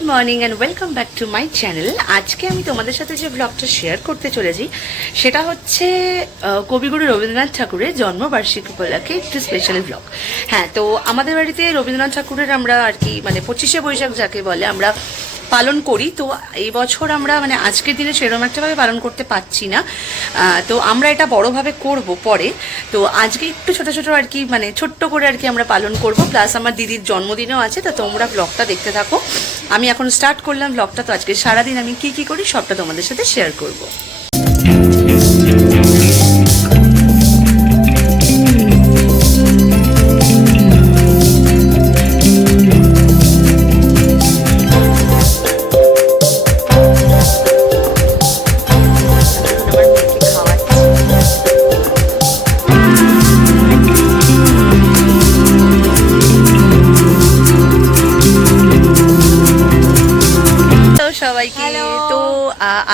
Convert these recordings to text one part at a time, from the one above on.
Good morning and welcome back to my channel. আজকে আমি তোমাদের সাথে যে ব্লগটা শেয়ার করতে চলেছি সেটা হচ্ছে কবিগুরু রবীন্দ্রনাথ ঠাকুরের জন্মবার্ষিকী উপলক্ষে একটু স্পেশাল ব্লগ। হ্যাঁ, তো আমাদের বাড়িতে রবীন্দ্রনাথ ঠাকুরের আমরা আর কি মানে 25শে বৈশাখ যাকে বলে আমরা পালন করি। তো এই বছর আমরা মানে আজকের দিনে সেরকম একটাভাবে পালন করতে পারছি না, তো আমরা এটা বড়োভাবে করব পরে। তো আজকে একটু ছোটো ছোটো আর কি মানে ছোট্ট করে আর কি আমরা পালন করব, প্লাস আমার দিদির জন্মদিনও আছে। তো তোমরা ব্লগটা দেখতে থাকো। আমি এখন স্টার্ট করলাম ব্লগটা। তো আজকে সারাদিন আমি কি কি করি সবটা তোমাদের সাথে শেয়ার করব। সবাইকে তো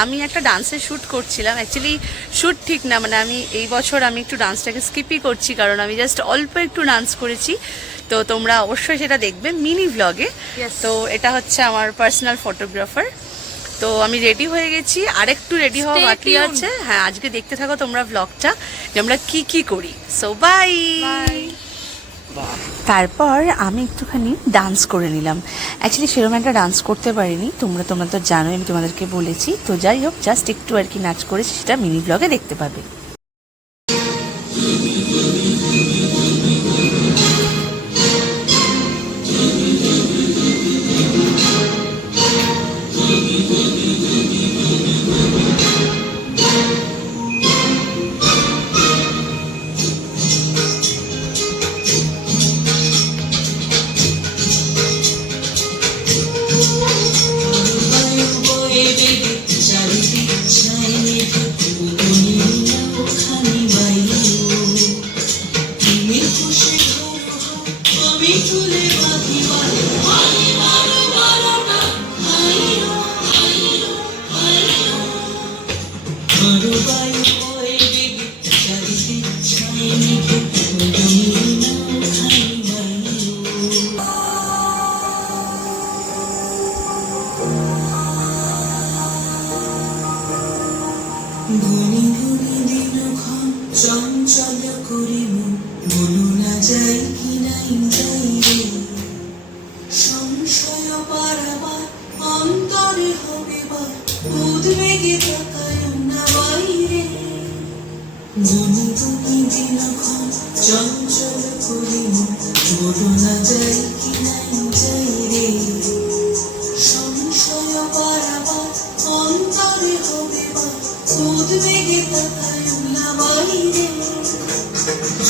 আমি একটা ডান্সের শ্যুট করছিলাম। অ্যাকচুয়ালি শ্যুট ঠিক না, মানে আমি এই বছর আমি একটু ডান্সটাকে স্কিপই করছি, কারণ আমি জাস্ট অল্প একটু ডান্স করেছি। তো তোমরা অবশ্যই সেটা দেখবে মিনি ভ্লগে। তো এটা হচ্ছে আমার পার্সোনাল ফটোগ্রাফার। তো আমি রেডি হয়ে গেছি, আরেকটু রেডি হওয়া বাকি আছে। হ্যাঁ, আজকে দেখতে থাকো তোমরা ভ্লগটা যে আমরা কি কি করি। So bye. তারপর আমি একটুখানি ডান্স করে নিলাম। অ্যাকচুয়ালি সেরকম একটা ডান্স করতে পারিনি, তোমরা তো জানোই, আমি তোমাদেরকে বলেছি। তো যাই হোক, জাস্ট একটু আর কি নাচ করেছি, সেটা মিনি ব্লগে দেখতে পাবে। চঞ্চল করি মন বলু না যাই কি নাই যাই রে, সংশয় পারাবার অন্তরে হবে বার, উদ্বেগে তাকায় না বাইরে। বলু তুমি দিনক্ষণ চঞ্চল করি মন বলু না যাই কি নাই যাই রে, সংশয় পারাবার অন্তরে হবে বার, উদ্বেগে তাকায় না বাইরে।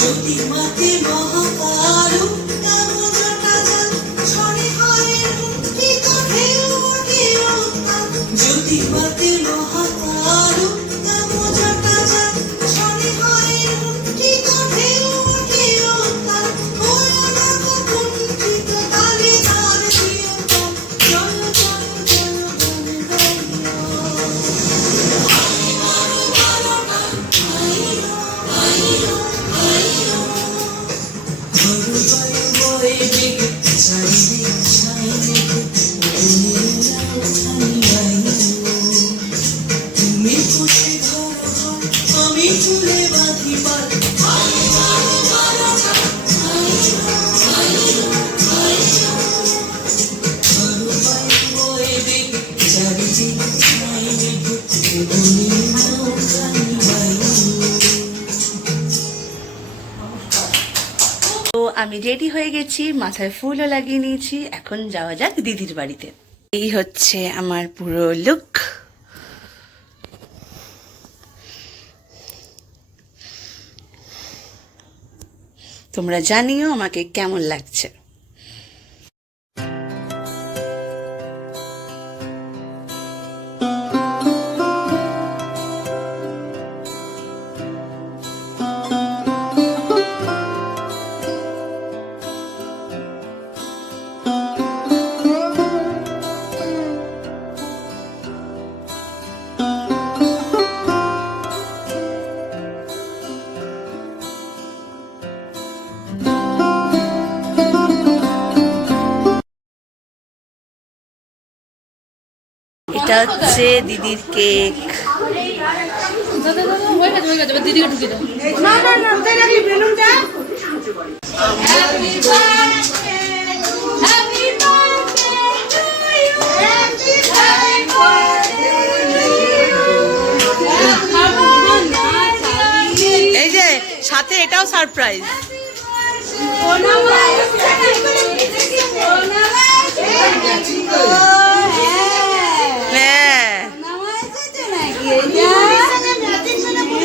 যদি মাকে মহাকারু নাম জটা যান ছড়ে হয় রুটি কাঠে উঠে উত্তান, যদি মাকে মহাকারু নাম জটা যান ছড়ে হয় রুটি কাঠে উঠে উত্তান, ওরা নাম কুণ্ঠিত তালে তার দিও গান, জয় জয় জয় গান আমি চুলে বাঁধি পাল তো আমি রেডি হয়ে গেছি, মাথায় ফুলও লাগিয়ে নিয়েছি। এখন যাওয়া যাক দিদির বাড়িতে। এই হচ্ছে আমার পুরো লুক। তোমরা জানিও আমাকে কেমন লাগছে। এটা হচ্ছে দিদির কেক। দিদিকে ঢুকে দাও। এই যে সাথে এটাও সারপ্রাইজ।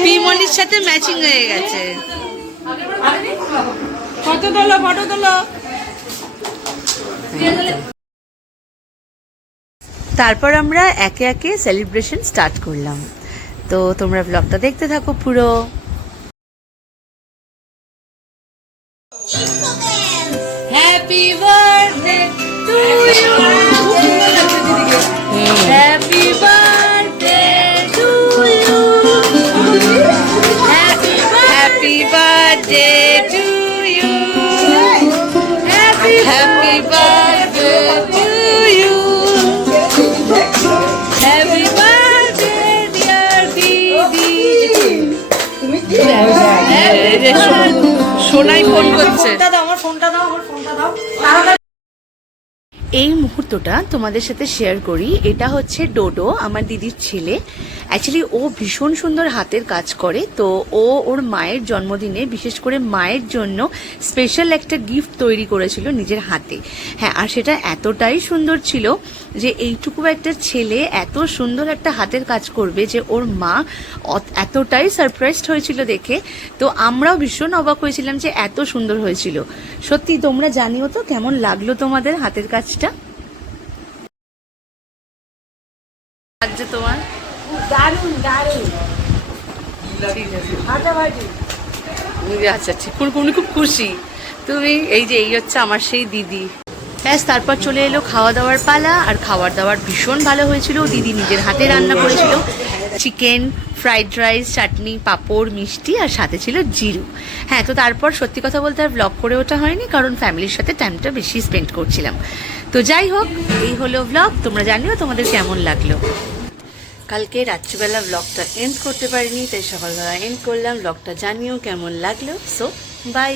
পিমনির সাথে ম্যাচিং হয়ে গেছে। ফটো তোলো, ফটো তোলো। তারপর আমরা একে একে সেলিব্রেশন স্টার্ট করলাম। তো তোমরা ব্লগটা দেখতে থাকো পুরো। Happy birthday to you. Happy birthday to you. Happy birthday to you. Happy birthday to you. Happy birthday dear দিদি। সোনাই ফোন করছে। আমার ফোনটা দাও, আমার ফোনটা দাও। এই মুহূর্তটা তোমাদের সাথে শেয়ার করি। এটা হচ্ছে ডোডো, আমার দিদির ছেলে। অ্যাকচুয়ালি ও ভীষণ সুন্দর হাতের কাজ করে। তো ও ওর মায়ের জন্মদিনে বিশেষ করে মায়ের জন্য স্পেশাল একটা গিফট তৈরি করেছিল নিজের হাতে। হ্যাঁ, আর সেটা এতটাই সুন্দর ছিল যে এইটুকু একটা ছেলে এত সুন্দর একটা হাতের কাজ করবে, যে ওর মা এতটাই সারপ্রাইজড হয়েছিল দেখে। তো আমরাও ভীষণ অবাক হয়েছিলাম যে এত সুন্দর হয়েছিল। সত্যি তোমরা জানিও তো কেমন লাগলো তোমাদের হাতের কাজটা। লাগছে তোমার? দারুণ দারুণ। ঠিক আছে, ফাটাফাটি। আচ্ছা ঠিক। উনি খুব খুশি। তুমি এই যে এই হচ্ছে আমার সেই দিদি। ব্যাস, তারপর চলে এলো খাওয়া দাওয়ার পালা। আর খাওয়ার দাওয়ার ভীষণ ভালো হয়েছিল। দিদি নিজের হাতে রান্না করেছিল চিকেন, ফ্রাইড রাইস, চাটনি, পাঁপড়, মিষ্টি, আর সাথে ছিল জিরু। হ্যাঁ, তো তারপর সত্যি কথা বলতে আর ব্লগ করে ওঠা হয়নি, কারণ ফ্যামিলির সাথে টাইমটা বেশি স্পেন্ড করছিলাম। তো যাই হোক, এই হলো ব্লগ। তোমরা জানিও তোমাদের কেমন লাগলো। কালকে রাত্রিবেলা ব্লগটা এন্ড করতে পারিনি, তাই সকালবেলা এন্ড করলাম। ব্লগটা জানিও কেমন লাগলো। So by.